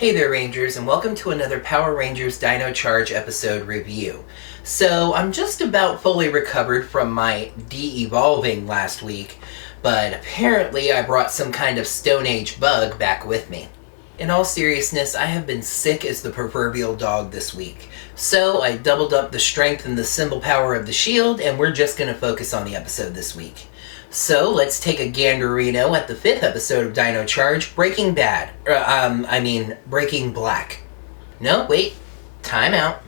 Hey there Rangers, and welcome to another Power Rangers Dino Charge episode review. So, I'm just about fully recovered from my de-evolving last week, but apparently I brought some kind of Stone Age bug back with me. In all seriousness, I have been sick as the proverbial dog this week. So, I doubled up the strength and the symbol power of the shield, and we're just going to focus on the episode this week. So, let's take a ganderino at the 5th episode of Dino Charge, Breaking Black. No, wait, time out.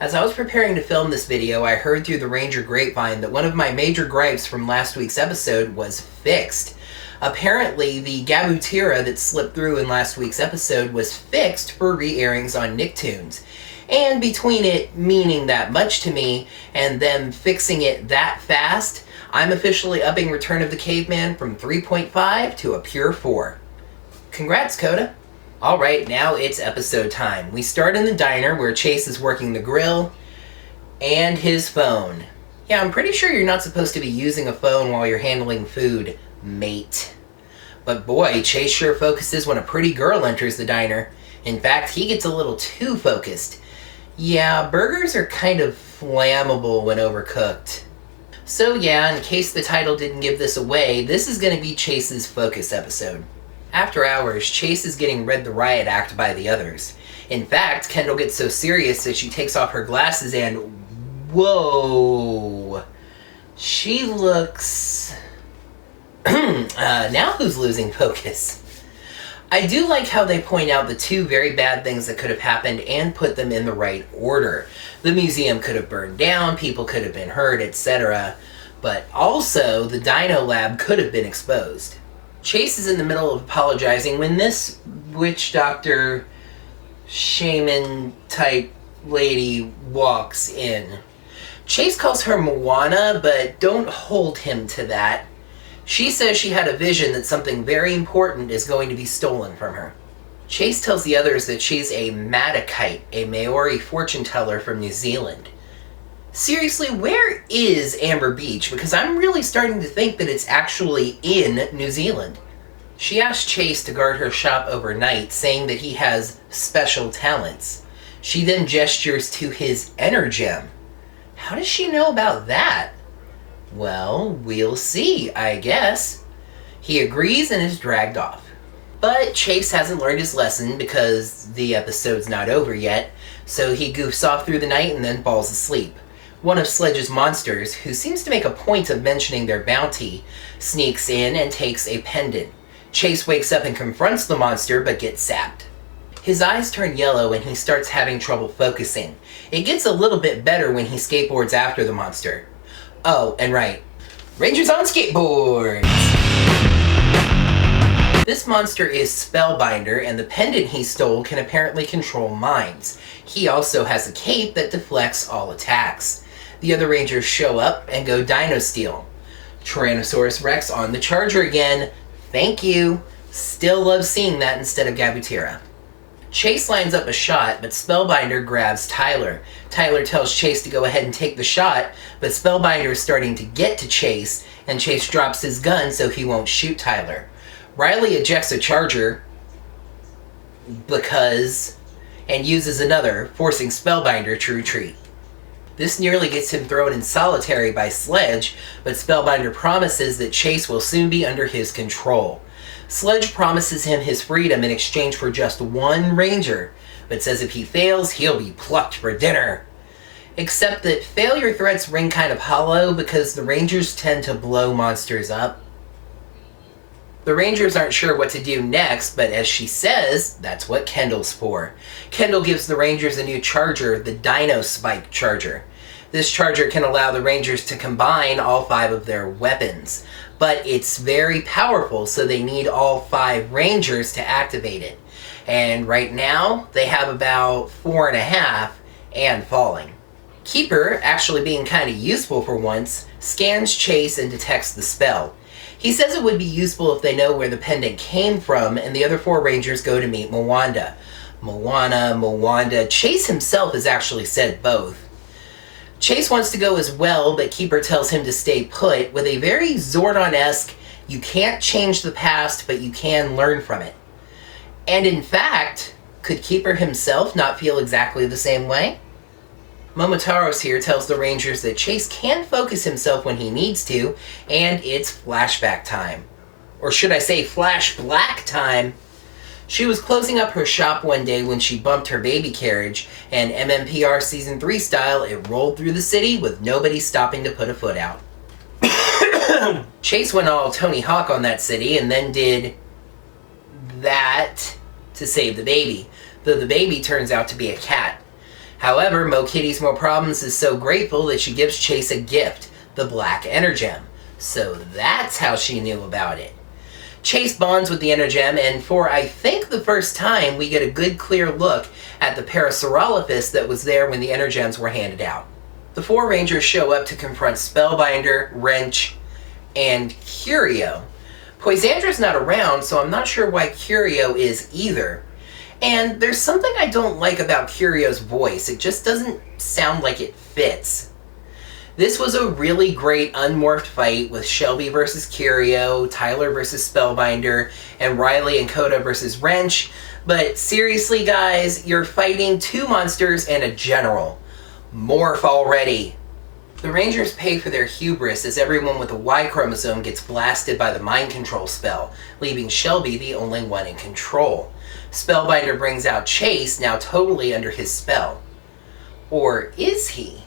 As I was preparing to film this video, I heard through the Ranger grapevine that one of my major gripes from last week's episode was fixed. Apparently, the Gabutira that slipped through in last week's episode was fixed for re-airings on Nicktoons. And between it meaning that much to me and them fixing it that fast, I'm officially upping Return of the Caveman from 3.5 to a pure 4. Congrats, Coda. Alright, now it's episode time. We start in the diner where Chase is working the grill and his phone. Yeah, I'm pretty sure you're not supposed to be using a phone while you're handling food, mate. But boy, Chase sure focuses when a pretty girl enters the diner. In fact, he gets a little too focused. Yeah, burgers are kind of flammable when overcooked. So yeah, in case the title didn't give this away, this is going to be Chase's focus episode. After hours, Chase is getting read the riot act by the others. In fact, Kendall gets so serious that she takes off her glasses and... whoa! She looks... now who's losing focus? I do like how they point out the two very bad things that could have happened and put them in the right order. The museum could have burned down, people could have been hurt, etc. But also, the Dino lab could have been exposed. Chase is in the middle of apologizing when this witch doctor, shaman type lady walks in. Chase calls her Moana, but don't hold him to that. She says she had a vision that something very important is going to be stolen from her. Chase tells the others that she's a Madakite, a Maori fortune teller from New Zealand. Seriously, where is Amber Beach? Because I'm really starting to think that it's actually in New Zealand. She asks Chase to guard her shop overnight, saying that he has special talents. She then gestures to his Energem. How does she know about that? Well, we'll see, I guess. He agrees and is dragged off. But Chase hasn't learned his lesson because the episode's not over yet, so he goofs off through the night and then falls asleep. One of Sledge's monsters, who seems to make a point of mentioning their bounty, sneaks in and takes a pendant. Chase wakes up and confronts the monster, but gets zapped. His eyes turn yellow and he starts having trouble focusing. It gets a little bit better when he skateboards after the monster. Oh, and right, Rangers on skateboards! This monster is Spellbinder, and the pendant he stole can apparently control minds. He also has a cape that deflects all attacks. The other Rangers show up and go Dino Steal. Tyrannosaurus Rex on the charger again. Thank you. Still love seeing that instead of Gabutira. Chase lines up a shot, but Spellbinder grabs Tyler. Tyler tells Chase to go ahead and take the shot, but Spellbinder is starting to get to Chase, and Chase drops his gun so he won't shoot Tyler. Riley ejects a charger and uses another, forcing Spellbinder to retreat. This nearly gets him thrown in solitary by Sledge, but Spellbinder promises that Chase will soon be under his control. Sledge promises him his freedom in exchange for just one Ranger, but says if he fails, he'll be plucked for dinner. Except that failure threats ring kind of hollow because the Rangers tend to blow monsters up. The Rangers aren't sure what to do next, but as she says, that's what Kendall's for. Kendall gives the Rangers a new charger, the Dino Spike charger. This charger can allow the Rangers to combine all 5 of their weapons, but it's very powerful, so they need all 5 Rangers to activate it. And right now, they have about 4.5 and falling. Keeper, actually being kind of useful for once, scans Chase and detects the spell. He says it would be useful if they know where the pendant came from, and the other 4 Rangers go to meet Mwanda. Mwanda. Chase himself has actually said both. Chase wants to go as well, but Keeper tells him to stay put with a very Zordon-esque, you can't change the past, but you can learn from it. And in fact, Could Keeper himself not feel exactly the same way? Momotaro's here tells the Rangers that Chase can focus himself when he needs to, and it's flashback time. Or should I say flash black time? She was closing up her shop one day when she bumped her baby carriage, and MMPR Season 3 style, it rolled through the city with nobody stopping to put a foot out. Chase went all Tony Hawk on that city and then did that to save the baby, though the baby turns out to be a cat. However, Mo Kitty's More Problems is so grateful that she gives Chase a gift, the Black Energem. So that's how she knew about it. Chase bonds with the Energem, and for I think the first time, we get a good clear look at the Parasaurolophus that was there when the Energems were handed out. The four Rangers show up to confront Spellbinder, Wrench, and Curio. Poisandra's not around, so I'm not sure why Curio is either. And there's something I don't like about Curio's voice. It just doesn't sound like it fits. This was a really great unmorphed fight with Shelby versus Curio, Tyler versus Spellbinder, and Riley and Coda versus Wrench. But seriously, guys, you're fighting two monsters and a general. Morph already. The Rangers pay for their hubris as everyone with a Y chromosome gets blasted by the mind control spell, leaving Shelby the only one in control. Spellbinder brings out Chase, now totally under his spell. Or is he?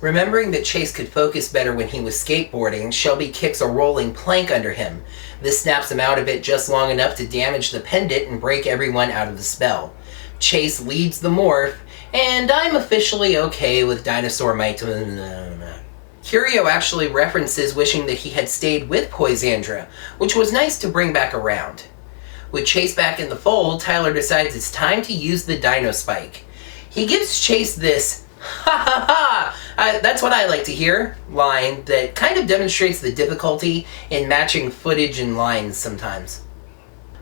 Remembering that Chase could focus better when he was skateboarding, Shelby kicks a rolling plank under him. This snaps him out of it just long enough to damage the pendant and break everyone out of the spell. Chase leads the morph, and I'm officially okay with Dinosaur Might. Curio actually references wishing that he had stayed with Poisandra, which was nice to bring back around. With Chase back in the fold, Tyler decides it's time to use the Dino Spike. He gives Chase this "ha ha ha, that's what I like to hear" line that kind of demonstrates the difficulty in matching footage and lines sometimes.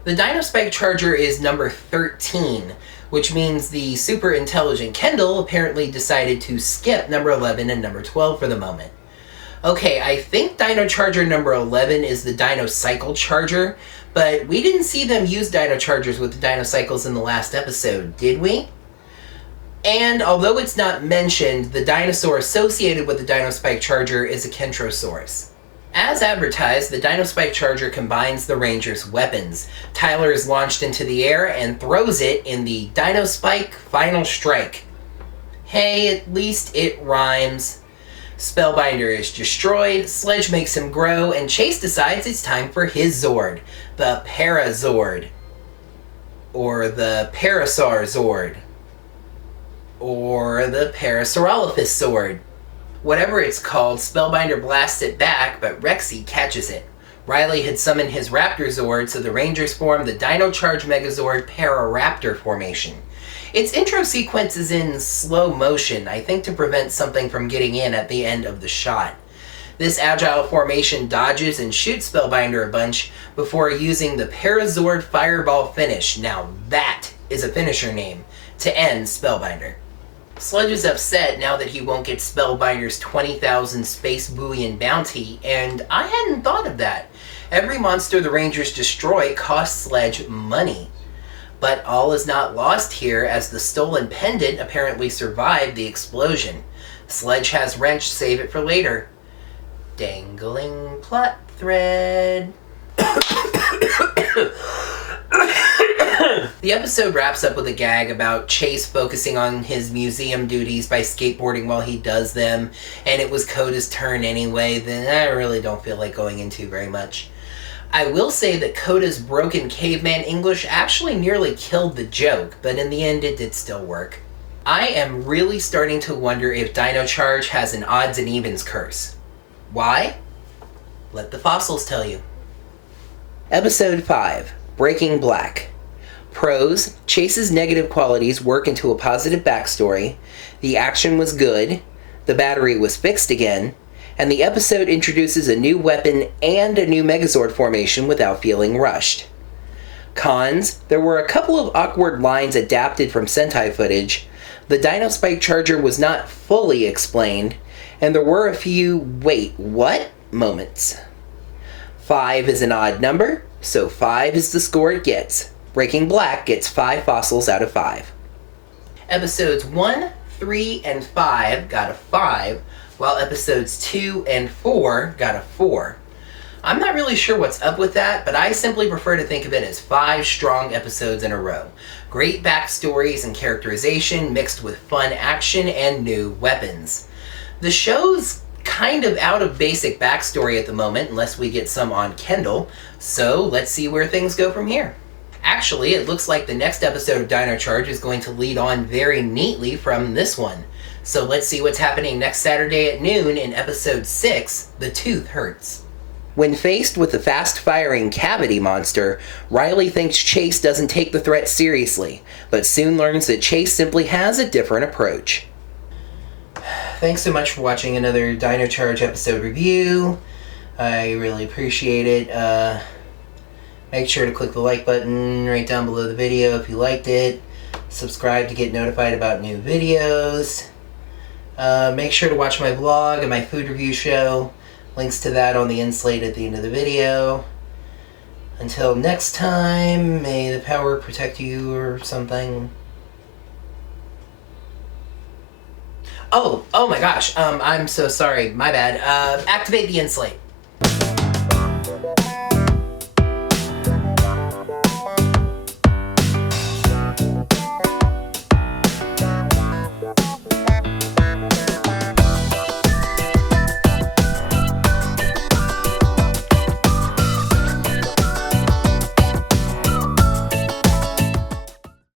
The Dino Spike Charger is number 13, which means the super intelligent Kendall apparently decided to skip number 11 and number 12 for the moment. Okay, I think Dino Charger number 11 is the Dino Cycle Charger, but we didn't see them use Dino Chargers with the Dino Cycles in the last episode, did we? And although it's not mentioned, the dinosaur associated with the Dino Spike Charger is a Kentrosaurus. As advertised, the Dino Spike Charger combines the Rangers' weapons. Tyler is launched into the air and throws it in the Dino Spike Final Strike. Hey, at least it rhymes. Spellbinder is destroyed, Sledge makes him grow, and Chase decides it's time for his Zord, the Parazord. Or the Parasaur Zord. Or the Parasaurolophus Sword. Whatever it's called, Spellbinder blasts it back, but Rexy catches it. Riley had summoned his Raptor Zord, so the Rangers form the Dino Charge Megazord Pararaptor formation. Its intro sequence is in slow motion, I think to prevent something from getting in at the end of the shot. This agile formation dodges and shoots Spellbinder a bunch before using the Parazord Fireball finish, now that is a finisher name, to end Spellbinder. Sludge is upset now that he won't get Spellbinder's 20,000 Space Bullion bounty, and I hadn't thought of that. Every monster the Rangers destroy costs Sledge money. But all is not lost here, as the stolen pendant apparently survived the explosion. Sledge has Wrench save it for later. Dangling plot thread. The episode wraps up with a gag about Chase focusing on his museum duties by skateboarding while he does them, and it was Coda's turn anyway, then I really don't feel like going into very much. I will say that Coda's broken caveman English actually nearly killed the joke, but in the end it did still work. I am really starting to wonder if Dino Charge has an odds and evens curse. Why? Let the fossils tell you. Episode 5, Breaking Black. Pros: Chase's negative qualities work into a positive backstory, the action was good, the battery was fixed again, and the episode introduces a new weapon and a new Megazord formation without feeling rushed. Cons: there were a couple of awkward lines adapted from Sentai footage, the Dino Spike Charger was not fully explained, and there were a few "wait, what?" moments. 5 is an odd number, so 5 is the score it gets. Breaking Black gets 5 fossils out of 5. Episodes 1, 3, and 5 got a 5, while episodes 2 and 4 got a 4. I'm not really sure what's up with that, but I simply prefer to think of it as 5 strong episodes in a row. Great backstories and characterization mixed with fun action and new weapons. The show's kind of out of basic backstory at the moment, unless we get some on Kendall, so let's see where things go from here. Actually, it looks like the next episode of Dino Charge is going to lead on very neatly from this one. So let's see what's happening next Saturday at noon in episode 6, The Tooth Hurts. When faced with the fast-firing cavity monster, Riley thinks Chase doesn't take the threat seriously, but soon learns that Chase simply has a different approach. Thanks so much for watching another Dino Charge episode review. I really appreciate it. Make sure to click the like button right down below the video if you liked it. Subscribe to get notified about new videos. Make sure to watch my vlog and my food review show. Links to that on the end slate at the end of the video. Until next time, may the power protect you or something. Oh my gosh, I'm so sorry, my bad. Activate the end slate.